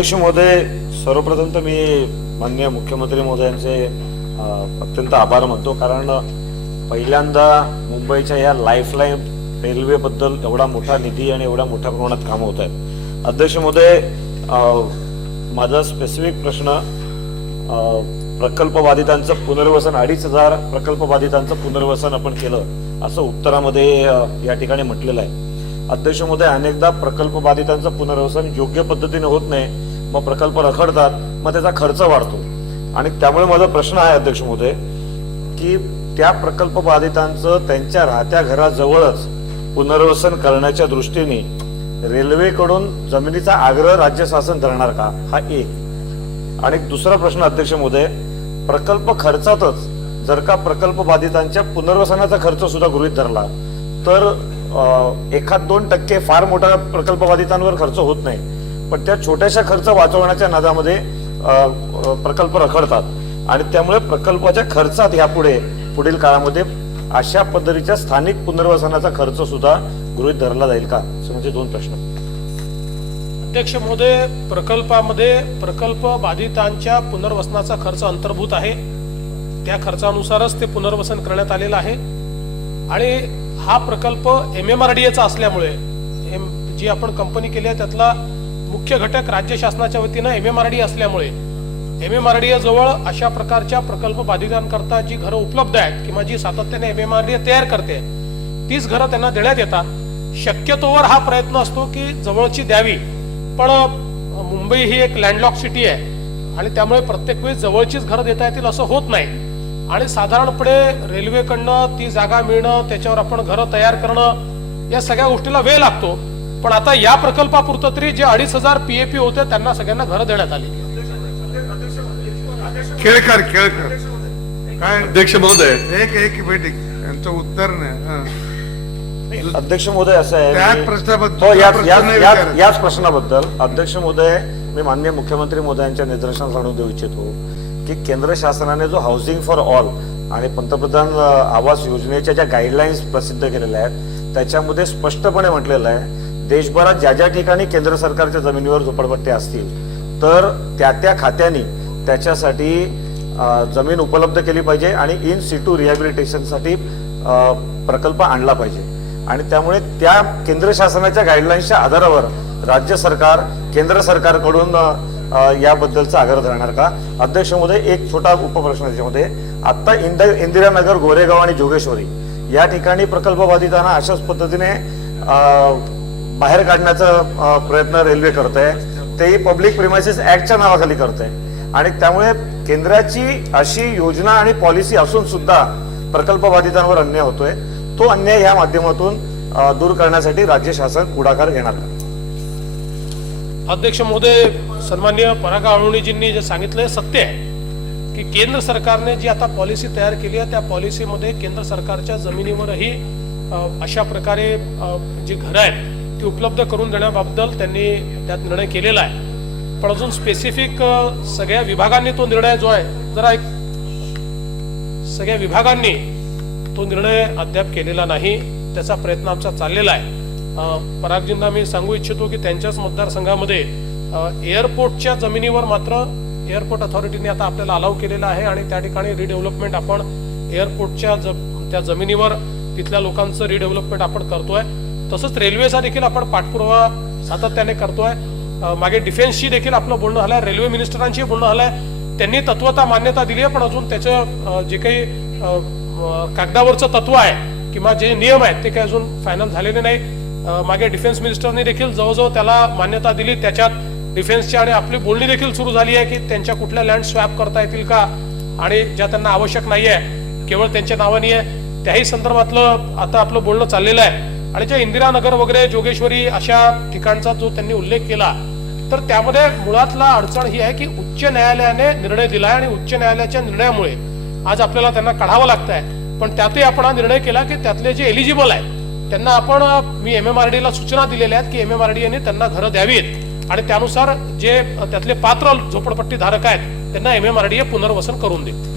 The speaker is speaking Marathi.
अध्यक्ष महोदय सर्वप्रथम तर मी मान्य मुख्यमंत्री महोदयांचे अत्यंत आभार मानतो. कारण पहिल्यांदा मुंबईच्या या लाईफलाईन रेल्वेबद्दल एवढा मोठा निधी आणि एवढ्या मोठ्या प्रमाणात कामं होत आहेत. अध्यक्ष महोदय माझा स्पेसिफिक प्रश्न प्रकल्पबाधितांचं पुनर्वसन अडीच हजार प्रकल्पबाधितांचं पुनर्वसन आपण केलं असं उत्तरामध्ये या ठिकाणी म्हटलेलं आहे. अध्यक्ष महोदय अनेकदा प्रकल्पबाधितांचं पुनर्वसन योग्य पद्धतीने होत नाही. मग प्रकल्प रखडतात मग त्याचा खर्च वाढतो. आणि त्यामुळे माझा प्रश्न आहे अध्यक्ष महोदय की त्या प्रकल्प बाधितांचं त्यांच्या राहत्या घराजवळच पुनर्वसन करण्याच्या दृष्टीने रेल्वेकडून जमिनीचा आग्रह राज्य शासन धरणार का? हा एक. आणि दुसरा प्रश्न अध्यक्ष महोदय प्रकल्प खर्चातच जर का प्रकल्प बाधितांच्या पुनर्वसनाचा खर्च सुद्धा गृहीत धरला तर एखाद दोन टक्के फार मोठा प्रकल्प बाधितांवर खर्च होत नाही. पण त्या छोट्याशा खर्च वाचवण्याच्या नादामध्ये प्रकल्प रखडतात. आणि त्यामुळे प्रकल्पाच्या खर्चात यापुढे पुढील काळामध्ये अशा पद्धतीच्या स्थानिक पुनर्वसनाचा खर्च सुद्धा गृहीत धरला जाईल का? म्हणजे दोन प्रश्न. अध्यक्ष महोदय प्रकल्पामध्ये प्रकल्प बाधितांच्या पुनर्वसनाचा खर्च अंतर्भूत आहे. त्या खर्चानुसारच ते पुनर्वसन करण्यात आलेलं आहे. आणि हा प्रकल्प एम एम आर डी एचा असल्यामुळे एम जी आपण कंपनी केली आहे त्यातला मुख्य घटक राज्य शासनाच्या वतीनं एम एम आर डी असल्यामुळे एम एम आर डी जवळ अशा प्रकारच्या प्रकल्प बाधितांकरता जी घरं उपलब्ध आहेत किंवा जी सातत्याने एम एम आर डी तयार करते तीच घरं त्यांना देण्यात येतात. शक्यतोवर हा प्रयत्न असतो की जवळची द्यावी. पण मुंबई ही एक लँडलॉक सिटी आहे आणि त्यामुळे प्रत्येक वेळी जवळचीच घरं देता येतील असं होत नाही. आणि साधारणपणे रेल्वेकडनं ती जागा मिळणं त्याच्यावर आपण घरं तयार करणं या सगळ्या गोष्टीला वेळ लागतो. पण आता या प्रकल्पापुरतं तरी जे अडीच हजार पीएपी होते त्यांना सगळ्यांना घरं देण्यात आली. केळकर केळकर काय? अध्यक्ष महोदय. एक एक मिनिट. यांचं उत्तर नाही. अध्यक्ष महोदय असं आहे. हो याच प्रश्नाबद्दल अध्यक्ष महोदय मी माननीय मुख्यमंत्री महोदयांच्या निदर्शनास आणून देऊ इच्छितो की केंद्र शासनाने जो हाऊसिंग फॉर ऑल आणि पंतप्रधान आवास योजनेच्या ज्या गाईडलाईन्स प्रसिद्ध केलेल्या आहेत त्याच्यामध्ये स्पष्टपणे म्हटलेलं आहे देशभरात ज्या ज्या ठिकाणी केंद्र सरकारच्या जमिनीवर झोपडपट्ट्या असतील तर त्या त्या खात्यानी त्याच्यासाठी जमीन उपलब्ध केली पाहिजे आणि इन सिटू रिहॅबिलिटेशनसाठी प्रकल्प आणला पाहिजे. आणि त्यामुळे त्या केंद्र शासनाच्या गाईडलाईन्सच्या आधारावर राज्य सरकार केंद्र सरकारकडून याबद्दलचा आग्रह धरणार का? अध्यक्ष महोदय एक छोटा उपप्रश्न त्याच्यामध्ये. आत्ता इंद इंदिरानगर गोरेगाव आणि जोगेश्वरी या ठिकाणी प्रकल्प बाधितांना अशाच पद्धतीने बाहेर काढण्याचा प्रयत्न रेल्वे करत आहे तेही पब्लिक प्रिमायसिस ऍक्टच्या नावाखाली करत आहे आणि त्यामुळे केंद्राची अशी योजना आणि पॉलिसी असून सुद्धा प्रकल्पबाधितांवर अन्याय होतोय. तो अन्याय या माध्यमातून दूर करण्यासाठी राज्य शासन पुढाकार घेणार अध्यक्ष महोदय सन्मान्य परागा अळवणीजींनी जे सांगितलंय सत्य आहे की केंद्र सरकारने जी आता पॉलिसी तयार केली आहे त्या पॉलिसीमध्ये केंद्र सरकारच्या जमिनीवरही अशा प्रकारे जी घरं आहेत ती उपलब्ध करून देण्याबद्दल त्यांनी त्यात निर्णय केलेला आहे. पण अजून स्पेसिफिक सगळ्या विभागांनी तो निर्णय जो आहे जरा एक सगळ्या विभागांनी तो निर्णय अद्याप केलेला नाही त्याचा प्रयत्न आमचा चाललेला आहे. परागजींना मी सांगू इच्छितो की त्यांच्याच मतदारसंघामध्ये एअरपोर्टच्या जमिनीवर मात्र एअरपोर्ट अथॉरिटीने आता आपल्याला अलाव केलेला आहे आणि त्या ठिकाणी रिडेव्हलपमेंट आपण एअरपोर्टच्या त्या जमिनीवर तिथल्या लोकांचं रिडेव्हलपमेंट आपण करतोय. तसंच रेल्वेचा देखील आपण पाठपुरावा सातत्याने करतोय. मागे डिफेन्सशी देखील आपलं बोलणं झालंय रेल्वे मिनिस्टरांशी बोलणं झालंय. त्यांनी तत्वता मान्यता दिली आहे पण अजून त्याचं जे काही कागदावरचं तत्व आहे किंवा जे नियम आहेत ते काही अजून फायनल झालेले नाही. मागे डिफेन्स मिनिस्टरने देखील जवळजवळ त्याला मान्यता दिली. त्याच्यात डिफेन्सची आणि आपली बोलणी देखील सुरू झाली आहे की त्यांच्या कुठल्या लँड स्वॅप करता येतील का? आणि ज्या त्यांना आवश्यक नाही आहे केवळ त्यांच्या नावानी आहे. त्याही संदर्भातलं आता आपलं बोलणं चाललेलं आहे. आणि जे इंदिरानगर वगैरे जोगेश्वरी अशा ठिकाणचा जो त्यांनी उल्लेख केला तर त्यामध्ये मुळातला अडचण ही आहे की उच्च न्यायालयाने निर्णय दिला आणि उच्च न्यायालयाच्या निर्णयामुळे आज आपल्याला त्यांना काढावं लागत आहे पण त्यातही आपण हा निर्णय केला की त्यातले जे एलिजिबल आहेत त्यांना आपण मी एम एम आर डीला सूचना दिलेल्या आहेत की एम एम आर डी त्यांना घरं द्यावीत. आणि त्यानुसार जे त्यातले पात्र झोपडपट्टी धारक आहेत त्यांना एम एम आर डी पुनर्वसन करून देत.